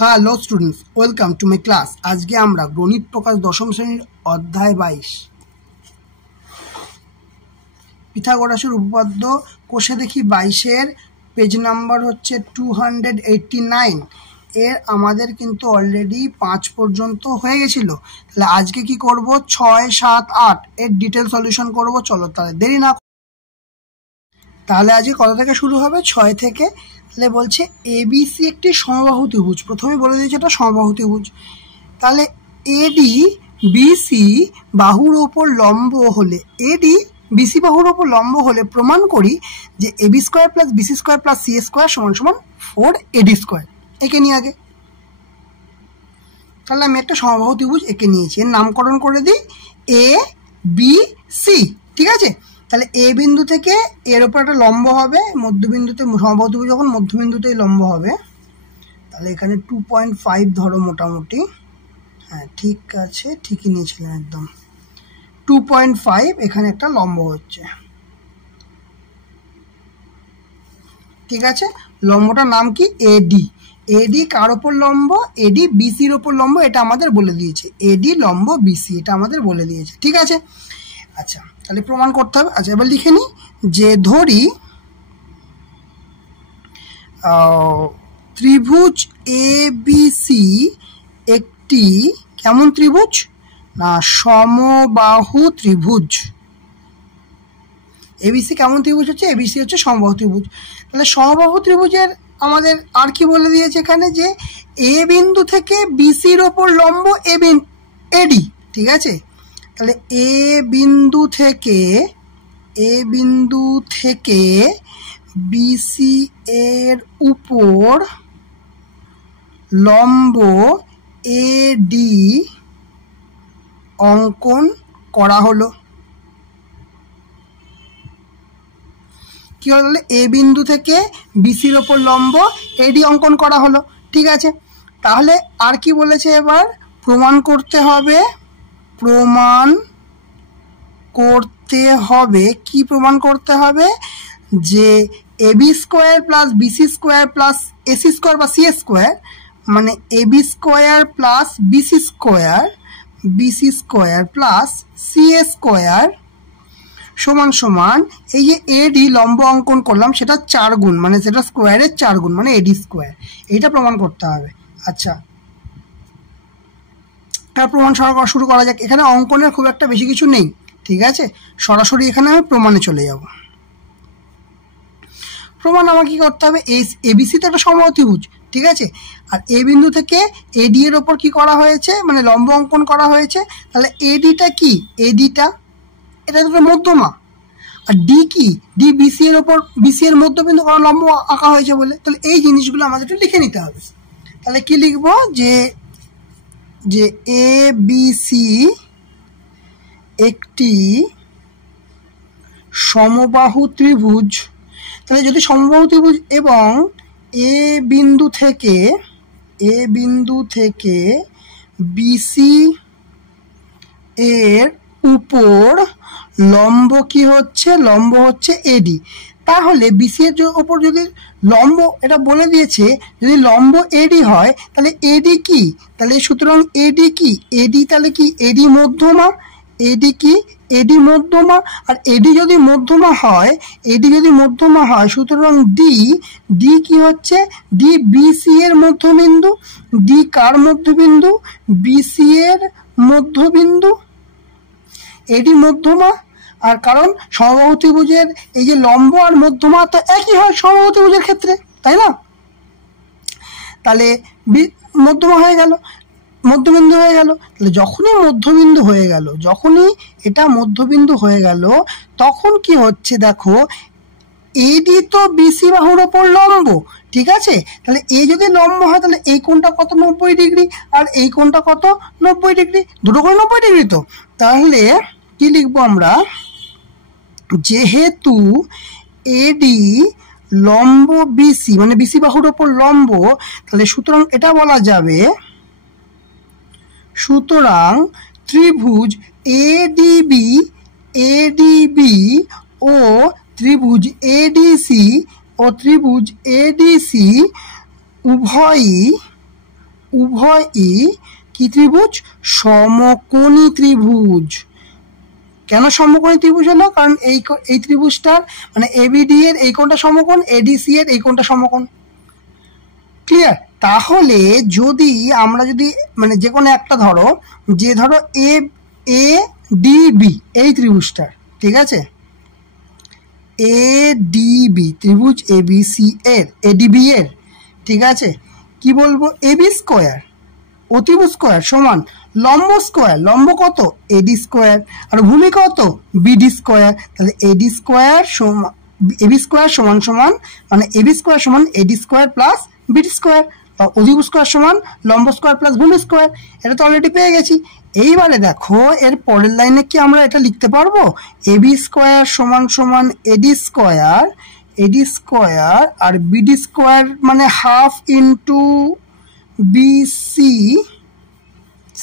Hello students, welcome to my class. আজকে আমরা গণিত প্রকাশ দশম শ্রেণীর অধ্যায় 22 পিথাগোরাসের উপপাদ্য কোষে দেখি 22-এর পেজ নাম্বার হচ্ছে 289। এর আমাদের কিন্তু অলরেডি 5 পর্যন্ত হয়ে গেছিল। তাহলে আজকে কি করব, 6, 7, 8 এর ডিটেল সলিউশন করব। চলো তাহলে দেরি না, তাহলে আজকে কত থেকে শুরু হবে? 6 থেকে। তাহলে বলছে এবিসি একটি সমবাহু ত্রিভুজ। প্রথমে বলে দিয়েছে এটা সমবাহু ত্রিভুজ। তাহলে এডি বিসি বাহুর ওপর লম্ব হলে, এডি বিসি বাহুর ওপর লম্ব হলে প্রমাণ করি যে AB square plus BC square plus C square সমান সমান 4 এডি স্কোয়ার। একে নিয়ে আগে, তাহলে আমি একটা সমবাহু ত্রিভুজ একে নিয়েছি, এর নামকরণ করে দিই এ বি সি। ঠিক আছে, তাহলে এ বিন্দু থেকে এর ওপর একটা লম্ব হবে, মধ্যবিন্দুতে সমবাহু ত্রিভুজ যখন মধ্যবিন্দুতেই লম্ব হবে, তাহলে এখানে 2.5 ধরো মোটামুটি। হ্যাঁ ঠিক আছে, ঠিকই নিয়েছিলেন একদম। 2.5 এখানে একটা লম্ব হচ্ছে। ঠিক আছে, লম্বটার নাম কি? এডি। এডি কার ওপর লম্ব? এডি বিসির ওপর লম্ব, এটা আমাদের বলে দিয়েছে। এডি লম্ব বিসি, এটা আমাদের বলে দিয়েছে। ঠিক আছে, আচ্ছা তাহলে প্রমাণ করতে হবে। আচ্ছা এবার লিখে নিই যে ধরি ত্রিভুজ এ বি সি একটি কেমন ত্রিভুজ? না, সমবাহু ত্রিভুজ। এবিসি কেমন ত্রিভুজ হচ্ছে? এবিসি হচ্ছে সমবাহু ত্রিভুজ। তাহলে সমবাহু ত্রিভুজের আমাদের আর কি বলে দিয়েছে এখানে, যে এ বিন্দু থেকে বিসির ওপর লম্ব এডি। ঠিক আছে, তাহলে এ বিন্দু থেকে বিসি এর উপর লম্ব এডি অঙ্কন করা হলো। কি হলো? তাহলে এ বিন্দু থেকে বিসির ওপর লম্ব এডি অঙ্কন করা হলো। ঠিক আছে, তাহলে আর কি বলেছে এবার? প্রমাণ করতে হবে। কি প্রমাণ করতে হবে? যে AB square plus BC square plus AC square বা সি স্কোয়ার, মানে AB square plus BC square plus C square সমান সমান এই যে এডি লম্ব অঙ্কন করলাম সেটা 4 গুণ, মানে সেটা স্কোয়ারের 4 গুণ, মানে এডি স্কোয়ার। এইটা প্রমাণ করতে হবে। আচ্ছা প্রমাণ শুরু করা যাক। এখানে অঙ্কনের খুব একটা বেশি কিছু নেই। ঠিক আছে, সরাসরি এখানে আমি প্রমাণে চলে যাব। প্রমাণ আমাকে কি করতে হবে? এবিসি তো একটা সমবাহু ত্রিভুজ। ঠিক আছে, আর এ বিন্দু থেকে এডি এর ওপর কি করা হয়েছে, মানে লম্ব অঙ্কন করা হয়েছে। তাহলে এডিটা কি? এডিটা এটা একটা মধ্যমা। আর ডি কি? ডি বিসি এর ওপর, বিসি এর মধ্যবিন্দু কারণ লম্ব আঁকা হয়েছে বলে। তাহলে এই জিনিসগুলো আমাদের একটু লিখে নিতে হবে। তাহলে কি লিখবো? যে এ বি সি একটি সমবাহু ত্রিভুজ। তাহলে যদি সমবাহু ত্রিভুজ এবং এ বিন্দু থেকে বিসি এর উপর লম্ব কি হচ্ছে? লম্ব হচ্ছে এডি। তাহলে বিসি এর ওপর যদি লম্ব, এটা বলে দিয়েছে যদি লম্ব এডি হয় তাহলে এডি কি? তাহলে সুতরাং এডি কি? এডি তাহলে কি? এডি মধ্যমা। এডি কি? এডি মধ্যমা। আর এডি যদি মধ্যমা হয় সুতরাং ডি কি হচ্ছে? ডি বিসি এর মধ্যবিন্দু। ডি কার মধ্যবিন্দু? বিসি এর মধ্যবিন্দু। এডি মধ্যমা। আর কারণ সমবাহু ত্রিভুজের এই যে লম্ব আর মধ্যমা তো একই হয় সমবাহু ত্রিভুজের ক্ষেত্রে, তাই না? তাহলে মধ্যমা হয়ে গেল, মধ্যবিন্দু হয়ে গেল। তাহলে যখনই এটা মধ্যবিন্দু হয়ে গেল তখন কি হচ্ছে দেখো, এডি তো বিসি বাহুর ওপর লম্ব। ঠিক আছে, তাহলে এ যদি লম্ব হয় তাহলে এই কোণটা কত? 90 ডিগ্রি। আর এই কোণটা কত? 90 ডিগ্রি। দুটো করে 90 ডিগ্রি। তো তাহলে কি লিখবো আমরা? যেহেতু এডি লম্ব বিসি, মানে বিসি বাহুর ওপর লম্ব, তাহলে সুতরাং এটা বলা যাবে, সুতরাং ত্রিভুজ এডিবি ও ত্রিভুজ এডিসি উভয়ই উভয়ই কি ত্রিভুজ? সমকোণী ত্রিভুজ। কেন সমকোণী ত্রিভুজ হলো? কারণ এই ত্রিভুজটার মানে এবিডি এর এই কোণটা সমকোণ, এডিসি এর এই কোণটা সমকোণ। ক্লিয়ার? তাহলে যদি আমরা যদি মানে যে কোনো একটা ধরো, যে ধরো এ ডি বি এই ত্রিভুজটার, ঠিক আছে, এ ডি বি ত্রিভুজ এবিসি এর, এডিবি এর, ঠিক আছে, কি বলবো? এবি স্কোয়ার অতিভুজ স্কোয়ার সমান লম্ব স্কোয়ার। লম্ব কত? এডি স্কোয়ার। আর ভূমি কত? BD square. তাহলে এডি স্কোয়ার সমান এবি স্কোয়ার সমান সমান মানে এবি স্কোয়ার সমান এডি স্কোয়ার প্লাস বিডি স্কোয়ার, অতিভুজ স্কোয়ার সমান লম্ব স্কোয়ার প্লাস ভূমি স্কোয়ার। এটা তো অলরেডি পেয়ে গেছি। এইবারে দেখো এর পরের লাইনে কি আমরা এটা লিখতে পারবো? এবি স্কোয়ার সমান সমান এডি স্কোয়ার আর বিডি স্কোয়ার মানে হাফ ইন্টু বিসি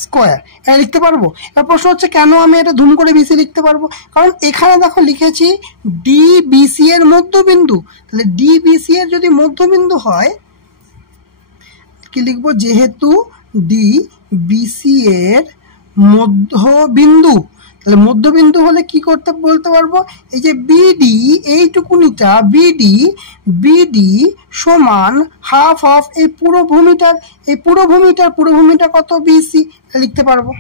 স্কোয়ার, এটা লিখতে পারবো। এবার প্রশ্ন হচ্ছে কেন আমি এটা ধুম করে বিসি লিখতে পারবো? কারণ এখানে দেখো লিখেছি ডি বিসি এর মধ্যবিন্দু। তাহলে ডি বিসি এর যদি মধ্যবিন্দু হয় কি লিখবো? যেহেতু ডি বিসি এর মধ্যবিন্দু, তাহলে মধ্যবিন্দু হলে কি করতে বলতে পারবো? এই যে বিডি এইটুকুনিটা বিডি সমান হাফ অফ এই পুরো ভূমিটার কত? বিসি লিখতে পারবো।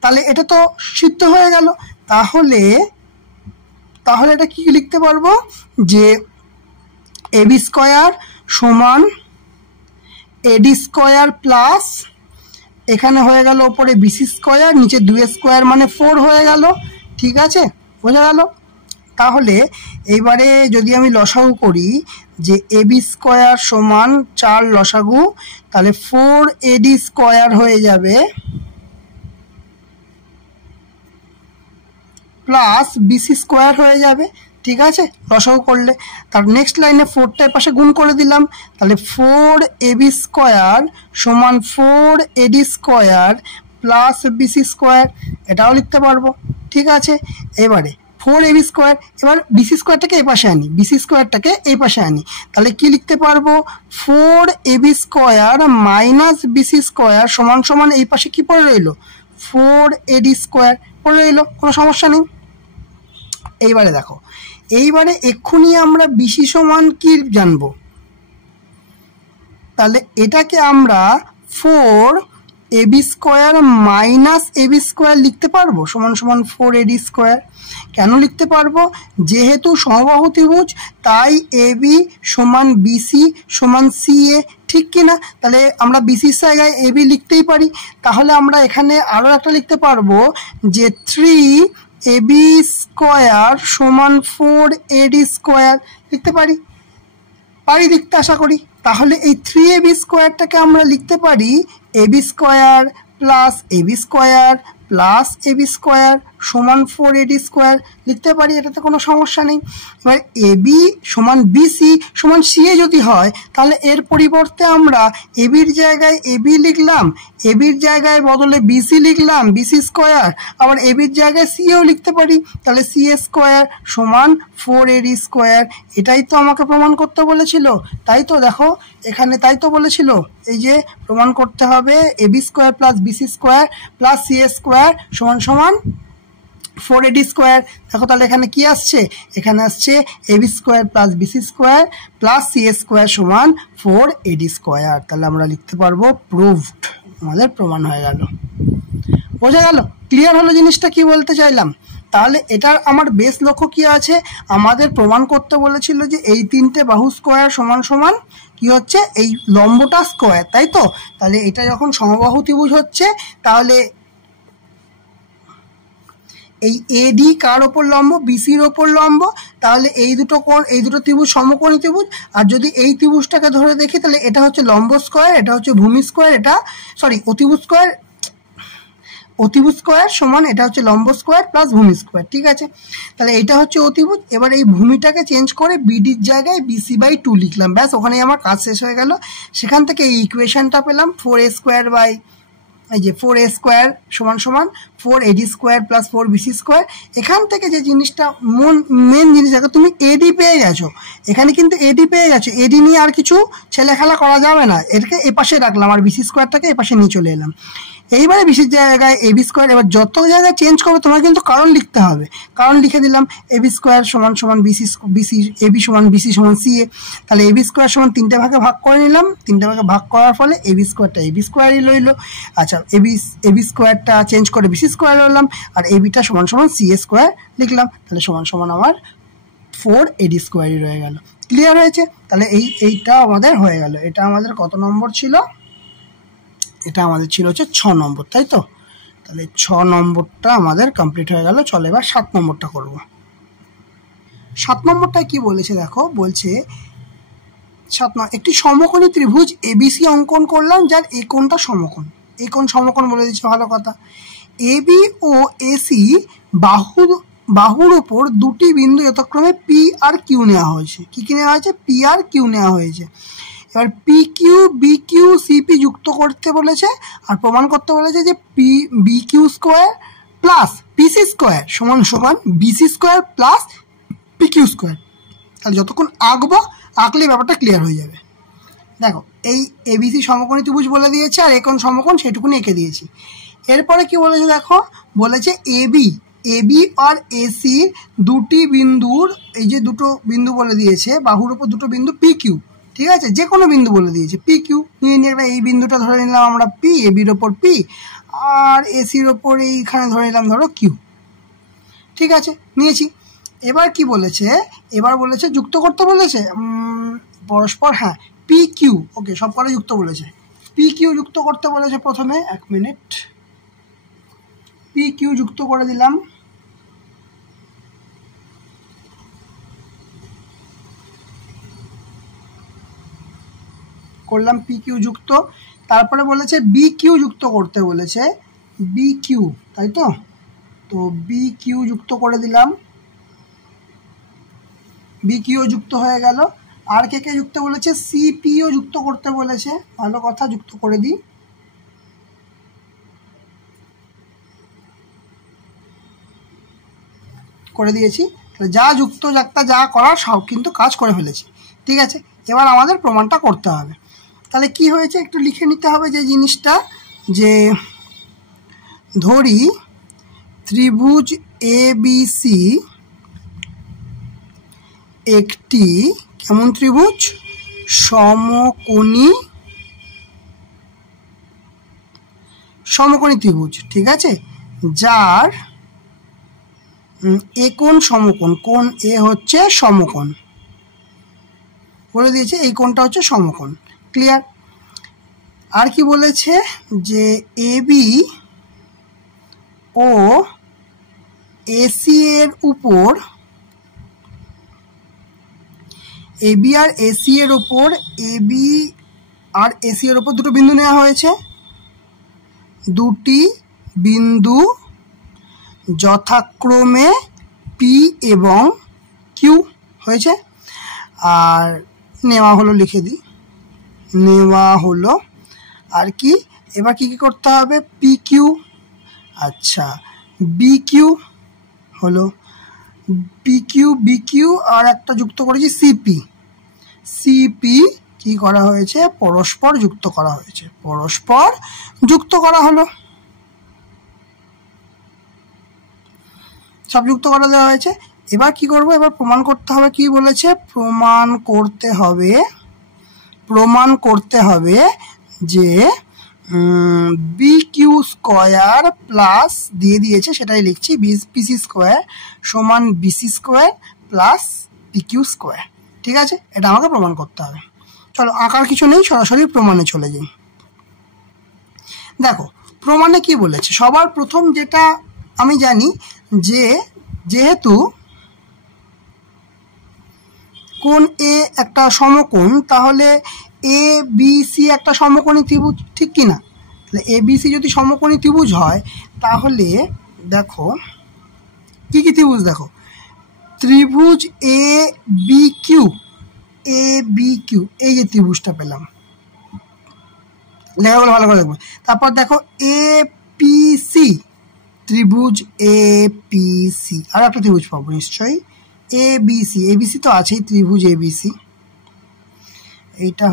তাহলে এটা তো সিদ্ধ হয়ে গেল। তাহলে এটা কি লিখতে পারবো? যে এবি স্কোয়ার সমান এডি স্কোয়ার প্লাস এখানে হয়ে গেল ওপরে বিসি স্কোয়ার, নিচে 2 স্কোয়ার মানে 4 হয়ে গেল। ঠিক আছে, বোঝা গেল? তাহলে এইবারে যদি আমি লসাগু করি যে এবি স্কোয়ার সমান 4 লসাগু, তাহলে 4 এডি স্কোয়ার হয়ে যাবে প্লাস বিসি স্কোয়ার হয়ে যাবে। ঠিক আছে, লসাগু করলে তার নেক্সট লাইনে 4টার পাশে গুণ করে দিলাম। তাহলে 4 এবি স্কোয়ার সমান 4 AD square plus BC square, এটাও লিখতে পারবো। ঠিক আছে, এবারে 4 এবি স্কোয়ার, এবার বিসি স্কোয়ারটাকে এই পাশে আনি, তাহলে কি লিখতে পারবো? 4 AB square minus BC square সমান সমান এই পাশে কি পড়ে রইলো? 4 এডি স্কোয়ার পড়ে রইলো, কোনো সমস্যা নেই। এইবারে এক্ষুনি আমরা বিসি সমান কি জানবো? তাহলে এটাকে আমরা 4 AB square minus AB square লিখতে পারবো সমান সমান 4 এডি স্কোয়ার। কেন লিখতে পারবো? যেহেতু সমবাহু ত্রিভুজ তাই এবি সমান বিসি সমান সিএ, ঠিক কিনা? তাহলে আমরা বিসির জায়গায় এবি লিখতেই পারি। তাহলে আমরা এখানে আরও একটা লিখতে পারবো যে 3 এবি স্কোয়ার সমান 4 এডি স্কোয়ার লিখতে পারি লিখতে আশা করি। তাহলে এই 3 এবি স্কোয়ারটাকে আমরা লিখতে পারি AB square plus AB square plus AB square সমান 4 এডি স্কোয়ার লিখতে পারি, এটাতে কোনো সমস্যা নেই। এবার এবি সমান বিসি সমান সিএ যদি হয় তাহলে এর পরিবর্তে আমরা এবির জায়গায় এবি লিখলাম, এবির জায়গায় বদলে বিসি লিখলাম বিসি স্কোয়ার, আবার এবির জায়গায় সিএও লিখতে পারি। তাহলে সিএ স্কোয়ার সমান 4 এডি স্কোয়ার। এটাই তো আমাকে প্রমাণ করতে বলেছিল, তাই তো দেখো এখানে তাই তো বলেছিল, এই যে প্রমাণ করতে হবে AB square plus BC square plus CA square সমান সমান 4 এডি স্কোয়ার। দেখো তাহলে এখানে কি আসছে? এখানে আসছে AB square plus BC square plus CA square সমান 4 এডি স্কোয়ার। তাহলে আমরা লিখতে পারবো প্রুভড, আমাদের প্রমাণ হয়ে গেল। বোঝা গেল? ক্লিয়ার হলো জিনিসটা কি বলতে চাইলাম? তাহলে এটার আমার বেশ লক্ষ্য কি আছে? আমাদের প্রমাণ করতে বলেছিল যে এই 3টে বাহু স্কোয়ার সমান সমান কি হচ্ছে? এই লম্বটা স্কোয়ার, তাই তো? তাহলে এটা যখন সমবাহু ত্রিভুজ হচ্ছে তাহলে এই এডি কার ওপর লম্ব? বিসির ওপর লম্ব। তাহলে এই দুটো ত্রিভুজ সমকোণী ত্রিভুজ। আর যদি এই ত্রিভুজটাকে ধরে দেখি তাহলে এটা হচ্ছে লম্ব স্কোয়ার, এটা হচ্ছে ভূমি স্কোয়ার, এটা অতিভুজ স্কোয়ার সমান এটা হচ্ছে লম্ব স্কোয়ার প্লাস ভূমি স্কোয়ার। ঠিক আছে, তাহলে এটা হচ্ছে অতিভুজ। এবার এই ভূমিটাকে চেঞ্জ করে বিডির জায়গায় BC/2 লিখলাম, ব্যাস ওখানেই আমার কাজ শেষ হয়ে গেল। সেখান থেকে এই ইকুয়েশনটা পেলাম 4a² সমান সমান 4AD square plus 4BC square. এখান থেকে যে জিনিসটা মেন জিনিস দেখো, তুমি এডি পেয়ে গেছো, এখানে কিন্তু এডি পেয়ে গেছো, এডি নিয়ে আর কিছু ছেলেখেলা করা যাবে না, এটাকে এপাশে রাখলাম আর বিসি স্কোয়ারটাকে এপাশে নিয়ে চলে এলাম। এইবারে বিসির জায়গায় এবি স্কোয়ার, এবার যত জায়গায় চেঞ্জ করবে তোমার কিন্তু কারণ লিখতে হবে, কারণ লিখে দিলাম এবি স্কোয়ার সমান সমান বিসি এবি সমান বিসি সমান সিএ, তাহলে এবি স্কোয়ার সমান 3টে ভাগে ভাগ করে নিলাম, 3টে ভাগে ভাগ করার ফলে এবি স্কোয়ারটা এবি স্কোয়ারই রইলো। আচ্ছা, এবি স্কোয়ারটা চেঞ্জ করে বিসি স্কোয়ার রইলাম, আর এবিটা সমান সমান সিএ স্কোয়ার লিখলাম, তাহলে সমান সমান আমার 4AD স্কোয়ারই রয়ে গেল। ক্লিয়ার হয়েছে? তাহলে এইটা আমাদের হয়ে গেল। এটা আমাদের কত নম্বর ছিল? এটা আমাদের ছিল হচ্ছে 6 নম্বর, তাই তো? তাহলে 6 নম্বরটা আমাদের কমপ্লিট হয়ে গেল। চলো এবার 7 নম্বরটা করব। 7 নম্বরটা কি বলেছে দেখো, বলছে একটি সমকোণী ত্রিভুজ এবিসি অঙ্কন করলাম যার এই কোণটা সমকোণ। এই কোণ সমকোণ বলে দিচ্ছে, ভালো কথা। এবি ও এসি বাহুর উপর দুটি বিন্দু যথাক্রমে পি আর কিউ নেওয়া হয়েছে। কি কি নেওয়া হয়েছে? পি আর কিউ নেওয়া হয়েছে। এবার P Q B Q CP যুক্ত করতে বলেছে আর প্রমাণ করতে বলেছে যে B Q square plus PC square সমান সমান BC square plus P Q square. তাহলে যতক্ষণ আঁকলে ব্যাপারটা ক্লিয়ার হয়ে যাবে। দেখো, এই এবিসি সমকোণী ত্রিভুজ বলে দিয়েছে আর এই কোণ সমকোণ সেটুকুনি এঁকে দিয়েছি। এরপরে কি বলেছে দেখো, বলেছে এবি আর এসি দুটি বিন্দুর, এই যে দুটো বিন্দু বলে দিয়েছে বাহুর উপর দুটো বিন্দু পি কিউ, ঠিক আছে, যে কোনো বিন্দু বলে দিয়েছে পি কিউ নিয়ে একটা এই বিন্দুটা ধরে নিলাম আমরা পি, এবির ওপর পি আর এসির ওপর এইখানে ধরে নিলাম ধরো কিউ, ঠিক আছে, নিয়েছি। এবার কি বলেছে, এবার বলেছে যুক্ত করতে বলেছে পরস্পর, হ্যাঁ পি কিউ, ওকে সব করে যুক্ত বলেছে। পি কিউ যুক্ত করতে বলেছে প্রথমে, 1 মিনিট, পি কিউ যুক্ত করে দিলাম। করলাম পি কিউ যুক্ত। তারপরে বলেছে বি কিউ যুক্ত করতে বলেছে, বি কিউ, তাই তো? তো বি কিউ যুক্ত করে দিলাম, বি কিউ যুক্ত হয়ে গেল। আর কে কে যুক্ত বলেছে? সিপিও যুক্ত করতে বলেছে, ভালো কথা, যুক্ত করে দিই। করে দিয়েছি। যা যুক্ত যাত্রা যা করার সব কিন্তু কাজ করে ফেলেছি, ঠিক আছে। এবার আমাদের প্রমাণটা করতে হবে। তাহলে কি হয়েছে একটু লিখে নিতে হবে যে জিনিসটা, যে ধরি ত্রিভুজ এবিসি একটি কেমন ত্রিভুজ? সমকোণী ত্রিভুজ, ঠিক আছে, যার এ কোণ সমকোণ, কোণ এ হচ্ছে সমকোণ বলে দিয়েছে, এই কোণটা হচ্ছে সমকোণ। ক্লিয়ার? আর কি বলেছে যে এবি ও এসি এর উপর, এবি আর এসি এর উপর, এবি আর এসি এর উপর দুটো বিন্দু নেওয়া হয়েছে, দুটি বিন্দু যথাক্রমে পি এবং কিউ হয়েছে। আর নেওয়া হলো, লিখে দিই, নেওয়া হলো। আর কি এবার কি কি করতে হবে? পি কিউ, আচ্ছা বি কিউ হলো, P Q B Q R একটা যুক্ত করেছি সিপি, সিপি কি করা হয়েছে? পরস্পর যুক্ত করা হয়েছে, পরস্পর যুক্ত করা হলো, সব যুক্ত করে দেওয়া হয়েছে। এবার কি করব? এবার প্রমাণ করতে হবে। কি বলেছে? প্রমাণ করতে হবে যে বি কিউ স্কোয়ার প্লাস দিয়ে দিয়েছে, সেটাই লিখছি, পিসি স্কোয়ার সমান BC square plus P Q square, ঠিক আছে, এটা আমাকে প্রমাণ করতে হবে। চলো, আঁকার কিছু নেই, সরাসরি প্রমাণে চলে যাই। দেখো প্রমাণে কি বলেছে, সবার প্রথম যেটা আমি জানি যে যেহেতু কোণ এ একটা সমকোণ, তাহলে এ বি সি একটা সমকোণী ত্রিভুজ, ঠিক কি না? তাহলে এ বি সি যদি সমকোণী ত্রিভুজ হয়, তাহলে দেখো কি কি ত্রিভুজ, দেখো ত্রিভুজ এ বি কিউ, এই যে ত্রিভুজটা পেলাম, লেখাগুলো ভালো করে দেখবো। তারপর দেখো এ পি সি, ত্রিভুজ এপিসি, আর একটা ত্রিভুজ পাবো নিশ্চয়ই এবিসি, এবিসি তো আছেই, ত্রিভুজ এবিসি, এটা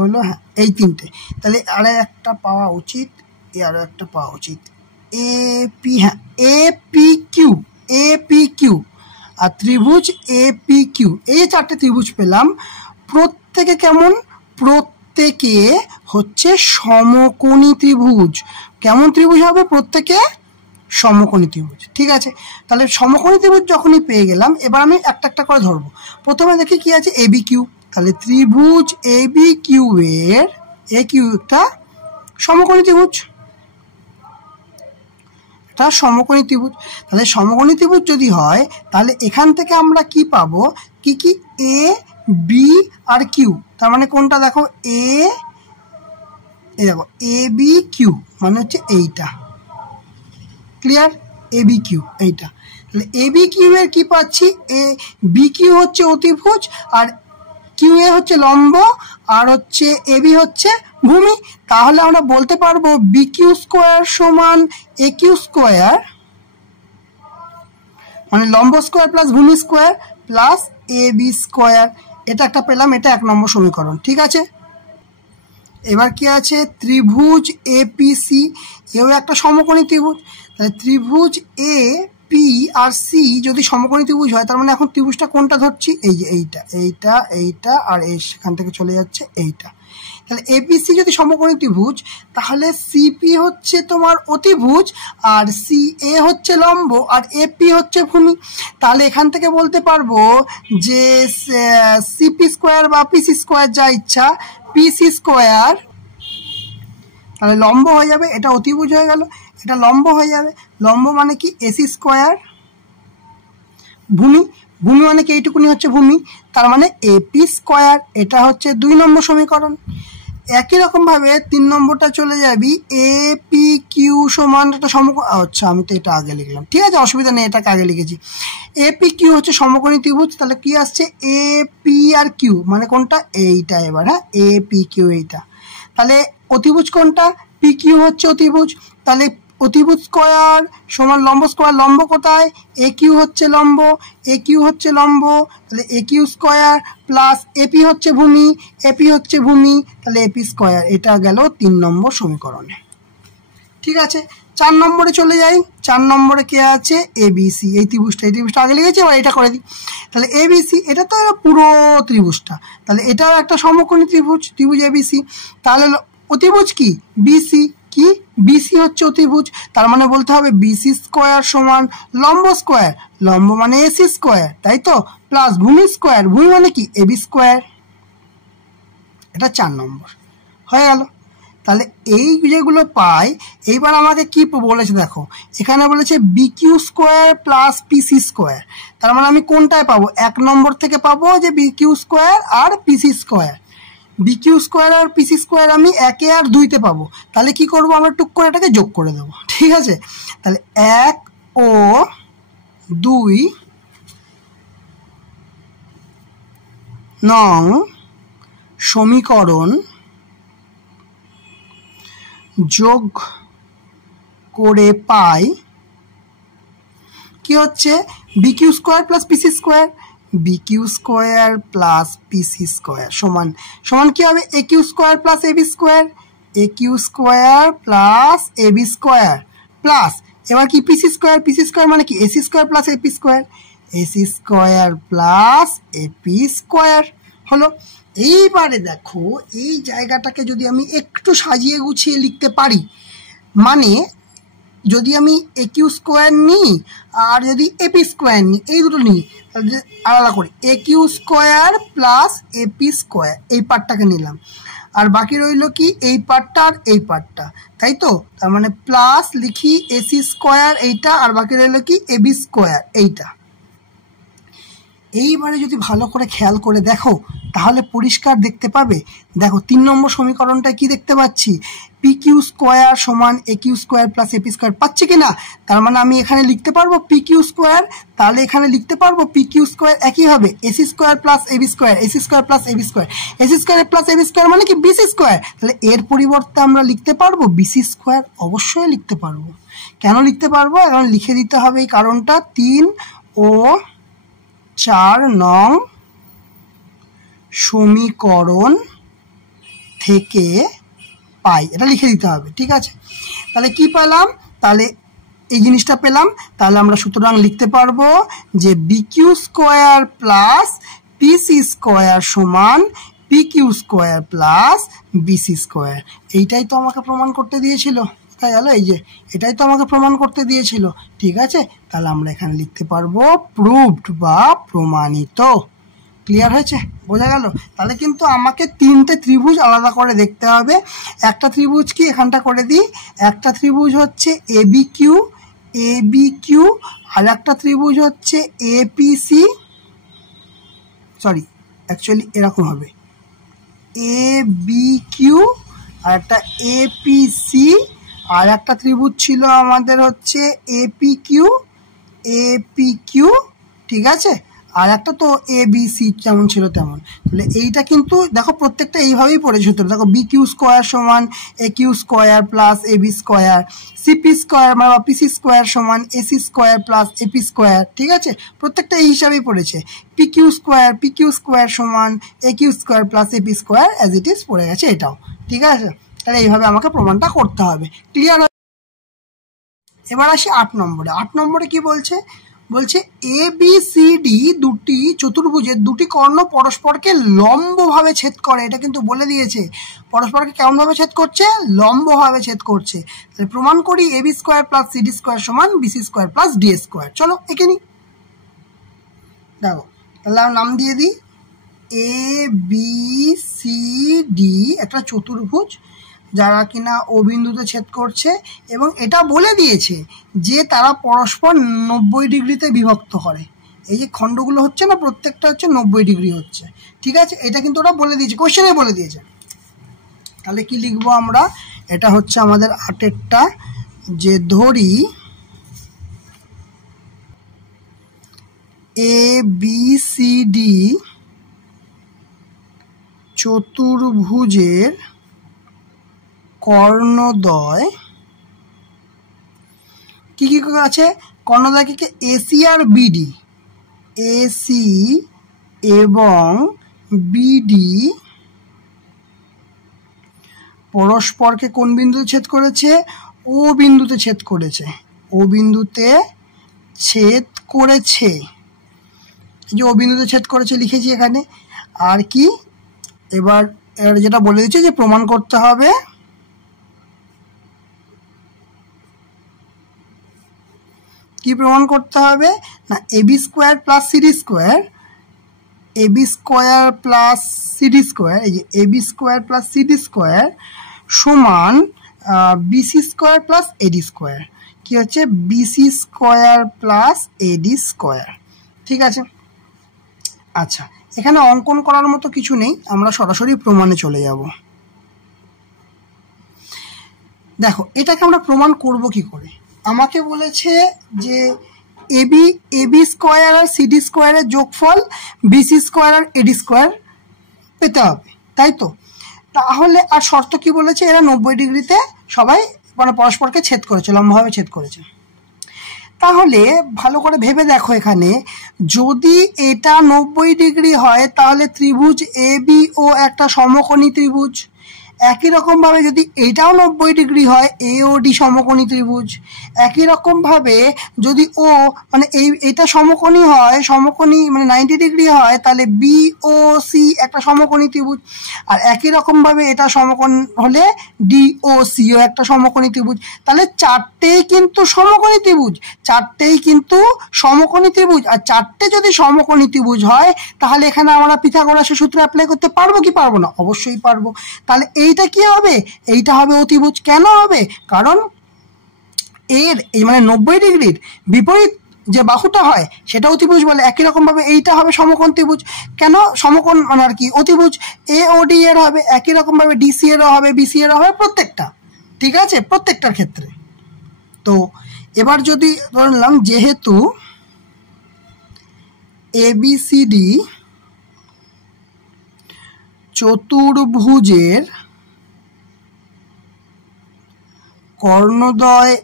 হলো হ্যাঁ এই তিনটে, তাহলে আরো একটা পাওয়া উচিত, আরো একটা পাওয়া উচিত এপি, হ্যাঁ এপি কিউ আর ত্রিভুজ এপি কিউ, এই চারটে ত্রিভুজ পেলাম। প্রত্যেকে কেমন, প্রত্যেকে হচ্ছে সমকোণী ত্রিভুজ। কেমন ত্রিভুজ হবে, প্রত্যেকে সমকোণী ত্রিভুজ। ঠিক আছে, তাহলে সমকোণী ত্রিভুজ যখনই পেয়ে গেলাম, এবার আমি একটা একটা করে ধরবো। প্রথমে দেখি কি আছে, এবি কিউ, তাহলে ত্রিভুজ এবি কিউ এর এ কিউ একটা সমকোণী ত্রিভুজ, এটা সমকোণী ত্রিভুজ। তাহলে সমকোণী ত্রিভুজ যদি হয়, তাহলে এখান থেকে আমরা কি পাবো, কি কি এ বি আর কিউ, তার মানে কোনটা দেখো এই দেখো এ বি কিউ মানে হচ্ছে এইটা, ক্লিয়ার, এ বি কিউ এইটা। তাহলে এ বি কিউ এর কি পাচ্ছি, এ বি কিউ হচ্ছে অতিভুজ, আর কিউ এ হচ্ছে লম্ব, আর হচ্ছে এ বি হচ্ছে ভূমি। তাহলে আমরা বলতে পারবো বি কিউ স্কোয়ার সমান এ কিউ স্কোয়ার, মানে লম্ব স্কোয়ার প্লাস ভূমি square plus A B square. এটা একটা পেলাম, এটা 1 নম্বর সমীকরণ। ঠিক আছে, এবার কি আছে, ত্রিভুজ এপিসি, এও একটা সমকোণী ত্রিভুজ। তাহলে ত্রিভুজ এ পি আর সি যদি সমকোণী ত্রিভুজ হয়, তার মানে এখন ত্রিভুজটা কোনটা ধরছি, এই যে এইটা আর এই সেখান থেকে চলে যাচ্ছে এইটা। তাহলে এপিসি যদি সমকোণী ত্রিভুজ, তাহলে সিপি হচ্ছে তোমার অতিভুজ, আর সি এ হচ্ছে লম্ব, আর এপি হচ্ছে ভূমি। তাহলে এখান থেকে বলতে পারবো যে সিপি স্কোয়ার বা পিসি স্কোয়ার যা ইচ্ছা, পিসি স্কোয়ার, তাহলে লম্ব হয়ে যাবে, এটা অতিভুজ হয়ে গেল, এটা লম্ব হয়ে যাবে, লম্ব মানে কি এসি স্কোয়ার, ভূমি মানে কি এইটুকুনি হচ্ছে ভূমি, তার মানে এপি স্কোয়ার। এটা হচ্ছে 2 নম্বর সমীকরণ। একই রকম ভাবে 3 নম্বরটা চলে যাবি, এ পি কিউ সমান একটা সমকোণ, আচ্ছা আমি তো এটা আগে লিখলাম, ঠিক আছে অসুবিধা নেই, এটাকে আগে লিখেছি। এ পি কিউ হচ্ছে সমকোণী ত্রিভুজ, তাহলে কি আসছে, এ পি আর কিউ মানে কোনটা, এইটা। এবার হ্যাঁ এ পি কিউ এইটা, তাহলে অতিভুজ কোনটা, পি কিউ হচ্ছে অতিভুজ, তাহলে অতিভুজ স্কোয়ার সমান লম্ব স্কোয়ার, লম্ব কোথায়, এ কিউ হচ্ছে লম্ব, এ কিউ হচ্ছে লম্ব, তাহলে এ কিউ স্কোয়ার প্লাস এপি হচ্ছে ভূমি, এপি হচ্ছে ভূমি, তাহলে এপি স্কোয়ার। এটা গেল 3 নম্বর সমীকরণে। ঠিক আছে, 4 নম্বরে চলে যাই। 4 নম্বরে কে আছে, এবিসি, এই ত্রিভুজটা আগে লিখেছি, এবার এটা করে দিই। তাহলে এবিসি, এটা তো পুরো ত্রিভুজটা, তাহলে এটাও একটা সমকোণী ত্রিভুজ এবিসি। তাহলে অতিভুজ কি, বিসি, কি বিসি হচ্ছে অতিভুজ, তার মানে বলতে হবে বিসি স্কোয়ার সমান লম্ব স্কোয়ার, লম্ব মানে এসি স্কোয়ার, তাই তো, প্লাস ভূমি স্কোয়ার, ভূমি মানে কি এবি স্কোয়ার। এটা 4 নম্বর হয়ে গেল। তাহলে এই যেগুলো পাই, এইবার আমাকে কি বলেছে দেখো, এখানে বলেছে B Q square plus PC square, তার মানে আমি কোনটায় পাবো, 1 নম্বর থেকে পাবো যে বি কিউ স্কোয়ার আর PC square. B Q square আর পিসি স্কোয়ার আমি 1 আর 2-তে পাবো, তাহলে কি করব, আমরা টুক করে এটাকে যোগ করে দেবো। ঠিক আছে, তাহলে 1 ও 2 নং সমীকরণ যোগ করে পাই কি হচ্ছে, B Q square plus PC square, B Q square plus PC square সমান কি হবে, A Q square plus AB square, A Q square plus AB square plus, এবার কি পিসি স্কোয়ার মানে কি AC square plus AP square, AC square plus AP square হলো। এইবারে দেখো, এই জায়গাটাকে যদি আমি একটু সাজিয়ে গুছিয়ে লিখতে পারি, মানে যদি আমি এ কিউ স্কোয়ার নিই আর যদি এপি স্কোয়ার নিই, এই দুটো নিই, তাহলে আলাদা করি, A Q square plus AP square, এই পার্টটাকে নিলাম, আর বাকি রইল কি এই পার্টটা আর এই পার্টটা, তাই তো, তার মানে প্লাস লিখি এসি স্কোয়ার এইটা, আর বাকি রইল কি এবি স্কোয়ার এইটা। এইবারে যদি ভালো করে খেয়াল করে দেখো, তাহলে পরিষ্কার দেখতে পাবে। দেখো 3 নম্বর সমীকরণটা কি দেখতে পাচ্ছি, পি কিউ স্কোয়ার সমান A Q square plus AP square পাচ্ছি কিনা। তার মানে আমি এখানে লিখতে পারবো পি কিউ স্কোয়ার, তাহলে এখানে লিখতে পারবো পি কিউ স্কোয়ার একই হবে AC square plus AB square, AC square plus AB square, AC square plus AB square মানে কি বিসি স্কোয়ার। তাহলে এর পরিবর্তে আমরা লিখতে পারবো বিসি স্কোয়ার, অবশ্যই লিখতে পারবো। কেন লিখতে পারবো, এখন লিখে দিতে হবে এই কারণটা, 3 ও 4 নং সমীকরণ থেকে পাই, এটা লিখে দিতে হবে। ঠিক আছে, তাহলে কি পেলাম, তাহলে এই জিনিসটা পেলাম। তাহলে আমরা সুতরাং লিখতে পারবো যে B Q square plus PC square সমান P Q square plus BC square. এইটাই তো আমাকে প্রমাণ করতে দিয়েছিল, তাই গেল, এই যে এটাই তো আমাকে প্রমাণ করতে দিয়েছিল। ঠিক আছে, তাহলে আমরা এখানে লিখতে পারবো প্রুভড বা প্রমাণিত। ক্লিয়ার হয়েছে, বোঝা গেল। তাহলে কিন্তু আমাকে 3টে ত্রিভুজ আলাদা করে দেখতে হবে। একটা ত্রিভুজ কি এখানটা করে দিই, একটা ত্রিভুজ হচ্ছে এবি কিউ, এবি কিউ, আর একটা ত্রিভুজ হচ্ছে এপিসি, সরি অ্যাকচুয়ালি এরকম হবে এ বি কিউ, আর একটা এপিসি, আর একটা ত্রিভুজ ছিল আমাদের হচ্ছে এপি কিউ, এপি কিউ। ঠিক আছে, আর একটা তো এ বি সি যেমন ছিল তেমন। তাহলে এইটা কিন্তু দেখো প্রত্যেকটা এইভাবেই পড়েছে সূত্র। দেখো বি কিউ স্কোয়ার সমান A Q square plus A B square, CP square মানে পিসি স্কোয়ার সমান AC square plus AP square. ঠিক আছে, প্রত্যেকটা এই হিসাবেই পড়েছে। পি কিউ স্কোয়ার সমান A Q square plus AP square as it is পড়ে গেছে এটাও। ঠিক আছে, তাহলে এইভাবে আমাকে প্রমাণটা করতে হবে। ক্লিয়ার। এবার আসি 8 নম্বরে। 8 নম্বরে কি বলছে, বলছে এ বি সি ডি দুটি চতুর্ভুজের দুটি কর্ণ পরস্পরকে লম্বভাবে ছেদ করে। এটা কিন্তু বলে দিয়েছে পরস্পরকে কেমনভাবে ছেদ করছে, লম্বভাবে ছেদ করছে। তাহলে প্রমাণ করি A B square plus CD square সমান BC square plus D square. চলো একে নি, দেখো তাহলে আমি নাম দিয়ে দিই এ বি সি ডি, একটা চতুর্ভুজ যারা কিনা ও বিন্দুতে ছেদ করছে, এবং এটা বলে দিয়েছে যে তারা পরস্পর 90 ডিগ্রিতে বিভক্ত করে। এই যে খণ্ডগুলো হচ্ছে না, প্রত্যেকটা হচ্ছে 90 ডিগ্রি হচ্ছে। ঠিক আছে, এটা কিন্তু ওরা বলে দিয়েছে, কোশ্চেনে বলে দিয়েছে। তাহলে কি লিখবো আমরা, এটা হচ্ছে আমাদের 8এরটা, যে ধরি এ বি সি ডি চতুর্ভুজের কর্ণদ্বয় কি কি আছে, কর্ণদ্বয় কি এসি আর বিডি, এসি এবং বিডি পরস্পরকে কোন বিন্দুতে ছেদ করেছে, ও বিন্দুতে ছেদ করেছে, ও বিন্দুতে ছেদ করেছে। এই যে ও বিন্দুতে ছেদ করেছে লিখেছি এখানে। আর কি, এবার যেটা বলে দিচ্ছে যে প্রমাণ করতে হবে কি প্রমাণ করতে হবে না, AB square plus CD square, AB square plus CD square, এই যে AB square plus CD square সমান BC square plus AD square. কি হচ্ছে BC square plus AD square. ঠিক আছে, আচ্ছা এখানে অঙ্কন করার মতো কিছু নেই, আমরা সরাসরি প্রমাণে চলে যাব। দেখো এটাকে আমরা প্রমাণ করব কি করে, আমাকে বলেছে যে এবি স্কোয়ার আর সিডি স্কোয়ারের যোগফল বিসি স্কোয়ার আর এডি স্কোয়ার পেতে হবে, তাই তো। তাহলে আর শর্ত কি বলেছে, এরা 90 ডিগ্রিতে সবাই মানে পরস্পরকে ছেদ করেছে, লম্বভাবে ছেদ করেছে। তাহলে ভালো করে ভেবে দেখো, এখানে যদি এটা 90 ডিগ্রি হয় তাহলে ত্রিভুজ এ বি ও একটা সমকোণী ত্রিভুজ। একই রকমভাবে যদি এটাও 90 ডিগ্রি হয়, এ ও ডি সমকোণী ত্রিভুজ। একই রকমভাবে যদি ও মানে এটা সমকোণী হয়, সমকোণী মানে 90 ডিগ্রি হয়, তাহলে বি ও সি একটা সমকোণী ত্রিভুজ। আর একই রকমভাবে এটা সমকোণ হলে ডি ও সিও একটা সমকোণী ত্রিভুজ। তাহলে চারটেই কিন্তু সমকোণী ত্রিভুজ, চারটেই কিন্তু সমকোণী ত্রিভুজ। আর চারটে যদি সমকোণী ত্রিভুজ হয় তাহলে এখানে আমরা পিথাগোরাসের সূত্র অ্যাপ্লাই করতে পারবো কি পারবো না, অবশ্যই পারবো। তাহলে এইটা কি হবে, এইটা হবে অতিভুজ। কেন হবে, কারণ এর এই মানে 90 ডিগ্রির বিপরীত যে বাহুটা হয় সেটা অতিভুজ বলে। একই রকম ভাবে এইটা হবে সমকোণ ত্রিভুজ। কেন সমকোণ মানে আর কি অতিভুজ। AOD এর হবে, একই রকম ভাবে DC এরও হবে, BC এরও হবে, প্রত্যেকটা, ঠিক আছে, প্রত্যেকটার ক্ষেত্রে। তো এবার যদি ধরলাম যেহেতু ABCD চতুর্ভুজের কর্ণদ্বয়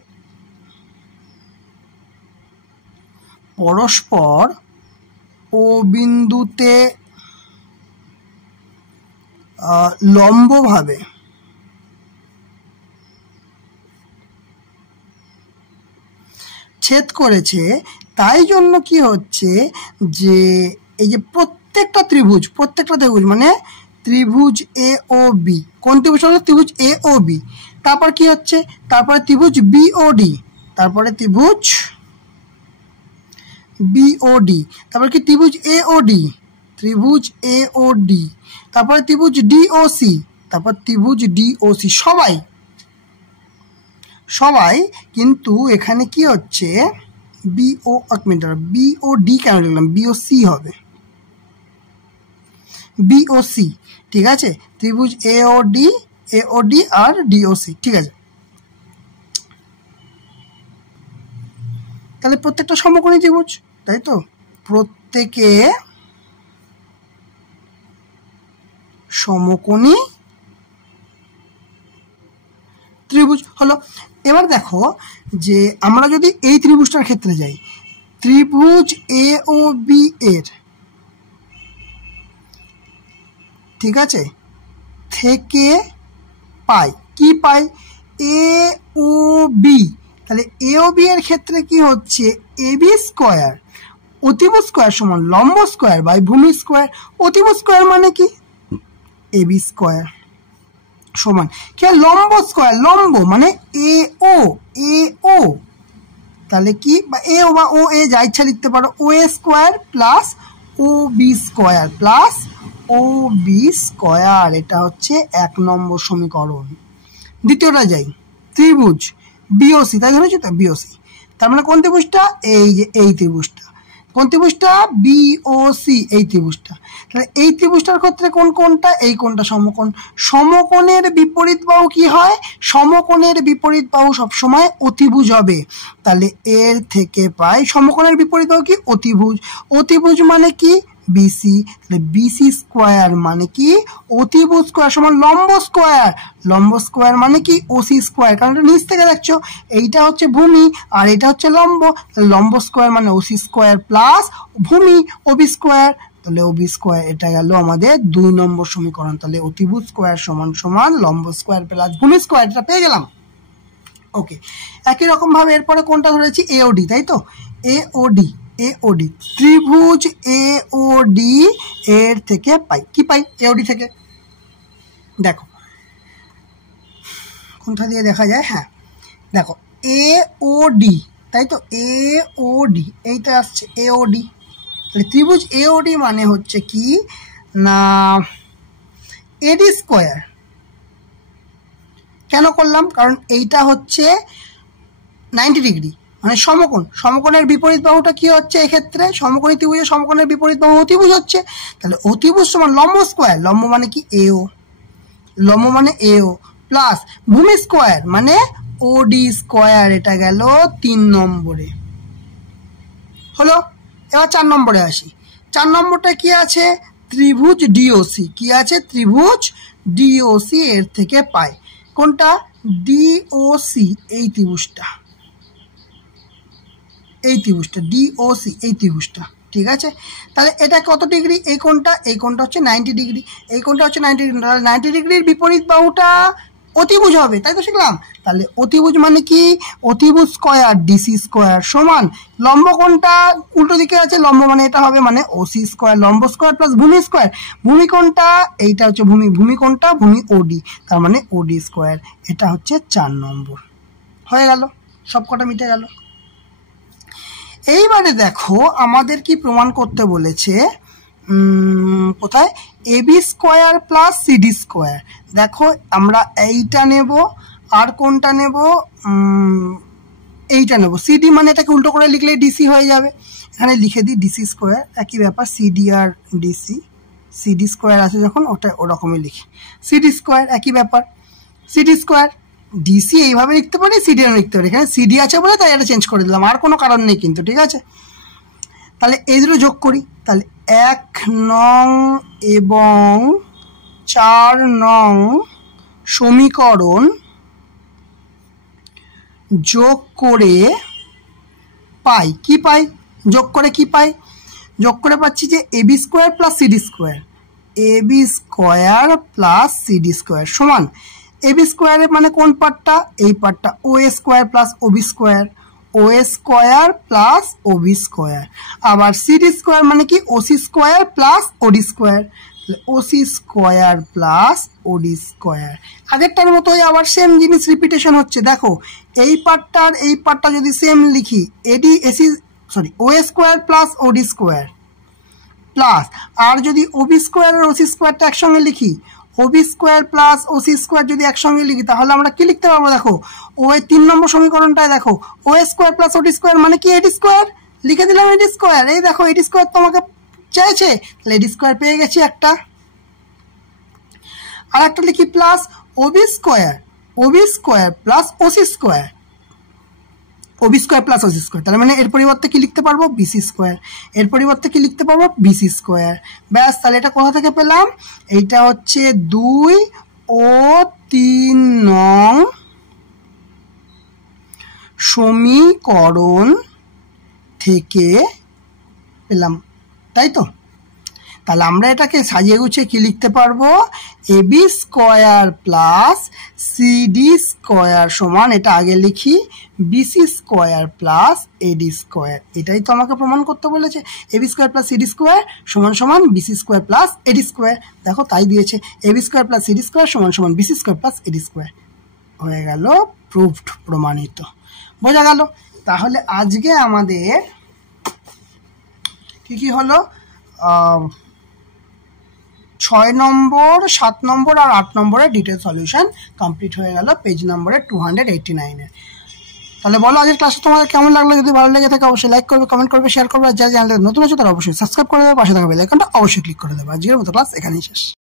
পরস্পর ও বিন্দুতে লম্বভাবে ছেদ করেছে, তাই জন্য কি হচ্ছে যে এই যে প্রত্যেকটা ত্রিভুজ মানে ত্রিভুজ AOB, কোন ত্রিভুজ হলো ত্রিভুজ AOB, তারপর কি হচ্ছে তারপরে ত্রিভুজ BOD, তারপরে ত্রিভুজ BOD, তারপর কি ত্রিভুজ AOD, তারপরে ত্রিভুজ DOC, তারপর ত্রিভুজ DOC, সবাই কিন্তু এখানে কি হচ্ছে BOD কেন লিখলাম, BOC হবে, BOC, ঠিক আছে, ত্রিভুজ AOD আর DOC, ঠিক আছে। তাহলে প্রত্যেকটা সমকোণী ত্রিভুজ, তাই তো, প্রত্যেকে সমকোণী ত্রিভুজ হলো। এবার দেখো যে আমরা যদি এই ত্রিভুজটার ক্ষেত্রে যাই, ত্রিভুজ AOB এর, ঠিক আছে, থেকে পাই কি পাই AOB, তাহলে AOB এর ক্ষেত্রে কি হচ্ছে AB স্কয়ার অতিভুজ স্কয়ার সমান লম্ব স্কয়ার বাই ভূমি স্কয়ার। অতিভুজ স্কয়ার মানে কি AB স্কয়ার সমান কি লম্ব স্কয়ার, লম্ব মানে AO, তাহলে কি বা AO বা OA যা ইচ্ছা লিখতে পারো, OA square plus OB square plus OB square, এটা হচ্ছে 1 নম্বর সমীকরণ। দ্বিতীয়টা যাই, ত্রিভুজ BOC, তাই ধরেছি তো BOC, তার মানে কোন ত্রিভুজটা এই যে এই ত্রিভুজটা, কোন ত্রিভুজটা BOC, এই ত্রিভুজটা। তাহলে এই ত্রিভুজটার ক্ষেত্রে কোনটা, এই কোনটা সমকোণ, সমকোণের বিপরীত বাহু কি হয়, সমকোণের বিপরীত বাহু সবসময় অতিভুজ হবে। তাহলে এর থেকে পাই সমকোণের বিপরীত বাহু কি অতিভুজ, অতিভুজ মানে কি BC, তাহলে BC স্কয়ার মানে কি অতিভুজ স্কয়ার সমান লম্ব স্কয়ার, লম্ব স্কয়ার মানে কি OC স্কয়ার, কারণ এটা নিচ থেকে দেখছো এইটা হচ্ছে ভূমি আর এটা হচ্ছে লম্ব, লম্ব স্কয়ার মানে OC স্কয়ার প্লাস ভূমি OB স্কয়ার, তাহলে OB স্কয়ার, এটা গেল আমাদের 2 নম্বর সমীকরণ। তাহলে অতিভুজ স্কয়ার সমান লম্ব স্কয়ার প্লাস ভূমি স্কয়ার, এটা পেয়ে গেলাম। ওকে, একই রকম ভাবে এরপরে কোনটা ধরেছি AOD, তাই তো, AOD ত্রিভুজ AOD এর থেকে পাই কি পাই AOD থেকে, দেখো কোনটা দিয়ে দেখা যায়, হ্যাঁ দেখো AOD, তাই তো AOD, এইটা আসছে AOD, তাহলে ত্রিভুজ AOD মানে হচ্ছে কি না AD স্কয়ার। কেন করলাম, কারণ এইটা হচ্ছে 90 ডিগ্রি মানে সমকোণ, সমকোণের বিপরীত বাহুটা কি হচ্ছে এক্ষেত্রে, সমকোণী ত্রিভুজের সমকোণের বিপরীত বাহু অতিভুজ হচ্ছে, তাহলে অতিভুজ সমান লম্ব স্কয়ার, লম্ব মানে কি AO, প্লাস ভূমি স্কয়ার মানে OD স্কয়ার, এটা গেল 3 নম্বরে হলো। এবার 4 নম্বরে আসি, 4 নম্বরটা কি আছে ত্রিভুজ DOC, কি আছে ত্রিভুজ DOC এর থেকে পাই কোনটা DOC, এই ত্রিভুজটা DOC, এই ত্রিভুজটা, ঠিক আছে। তাহলে এটা কত ডিগ্রি, এই কোণটা হচ্ছে 90 ডিগ্রি, এই কোণটা হচ্ছে 90 ডিগ্রি, তাহলে 90 ডিগ্রির বিপরীত বাহুটা অতিভুজ হবে, তাই তো শিখলাম। তাহলে অতিভুজ মানে কি অতিভুজ স্কয়ার DC স্কয়ার সমান লম্ব কোণটা উল্টো দিকে আছে, লম্ব মানে এটা হবে মানে OC স্কয়ার, লম্ব স্কয়ার প্লাস ভূমি স্কয়ার, ভূমি কোণটা এইটা হচ্ছে ভূমি কোণটা ভূমি OD, তার মানে OD স্কয়ার, এটা হচ্ছে 4 নম্বর হয়ে গেল, সবকটা মিটে গেল। এইবারে দেখো আমাদের কি প্রমাণ করতে বলেছে, কোথায় AB square plus CD square, দেখো আমরা এইটা নেব আর কোনটা নেব এইটা নেবো, সিডি মানে এটাকে উল্টো করে লিখলে ডিসি হয়ে যাবে, এখানে লিখে দিই ডিসি স্কোয়ার, একই ব্যাপার সিডি আর ডিসি, সিডি স্কোয়ার আছে যখন ওটা ওরকমই লিখি, সিডি স্কোয়ার একই ব্যাপার, সিডি স্কোয়ার। ডিসি এইভাবে লিখতে পারি, সিডিও লিখতে পারি, এখানে সিডি আছে বলে তাই এটা চেঞ্জ করে দিলাম, আর কোনো কারণ নেই কিন্তু, ঠিক আছে। তাহলে এই দুটো যোগ করি, তাহলে 1 নং এবং 4 নং সমীকরণ যোগ করে পাই, কি পাই, যোগ করে কি পাই, যোগ করে পাচ্ছি যে AB square plus CD square, AB square plus CD square সমান এবি স্কোয়ারের মানে কোন পার্টটা, এই পার্টটা, O square plus OB square, O square plus OB square, আবার সিডি স্কোয়ার মানে কি OC square plus OD square, OC square plus OD square. আগেরটার মতোই আবার সেম জিনিস রিপিটেশন হচ্ছে, দেখো এই পার্টটা আর এই পার্টটা যদি সেম লিখি, AD AC sorry O square plus OD square plus, আর যদি ওবি স্কোয়ার আর ওসি স্কোয়ারটা একসঙ্গে লিখি, OB square plus OC square যদি একসঙ্গে লিখি, তাহলে আমরা কি লিখতে পারবো, দেখো ও 3 নম্বর সমীকরণটায় দেখো ও স্কোয়ার প্লাস ওডি স্কোয়ার মানে কি এডি স্কোয়ার, লিখে দিলাম এডি স্কোয়ার, এই দেখো এডি স্কোয়ার তোমাকে চাইছে, তাহলে এডি স্কোয়ার পেয়ে গেছি একটা, আর একটা লিখি plus OB square plus OC square, Obi square plus OC square, তাহলে মানে এর পরিবর্তে কি লিখতে পারবো বিসি স্কোয়ার, এর পরিবর্তে কি লিখতে পারবো বিসি স্কোয়ার, ব্যাস। তাহলে এটা কোথা থেকে পেলাম, এইটা হচ্ছে 2 ও 3 নং সমীকরণ থেকে পেলাম, তাই তো। তাহলে আমরা এটাকে সাজিয়ে গুছিয়ে কি লিখতে পারবো, AB square plus CD square সমান, এটা আগে লিখি BC square plus AD square, এটাই তো আমাকে প্রমাণ করতে বলেছে, AB square plus CD square সমান সমান BC square plus AD square, দেখো তাই দিয়েছে, AB square plus CD square সমান সমান BC square plus AD square, হয়ে গেল প্রুভড, প্রমাণিত, বোঝা গেল। তাহলে আজকে আমাদের কি কি হলো, 6 নম্বর 7 নম্বর আর 8 নম্বরের ডিটেল সলিউশন কমপ্লিট হয়ে গেল পেজ নম্বরে 289-এর। তাহলে বলো আজকের ক্লাসটা তোমাদের কেমন লাগলো, যদি ভালো লেগে থাকে অবশ্যই লাইক করবে, কমেন্ট করবে, শেয়ার করবে, আর যারা চ্যানেলে নতুন আছে তারা অবশ্যই সাবস্ক্রাইব করে দেবে, পাশে থাকা বেল আইকনটা অবশ্যই ক্লিক করে দেবে। আজকের মতো ক্লাস এখানেই শেষ।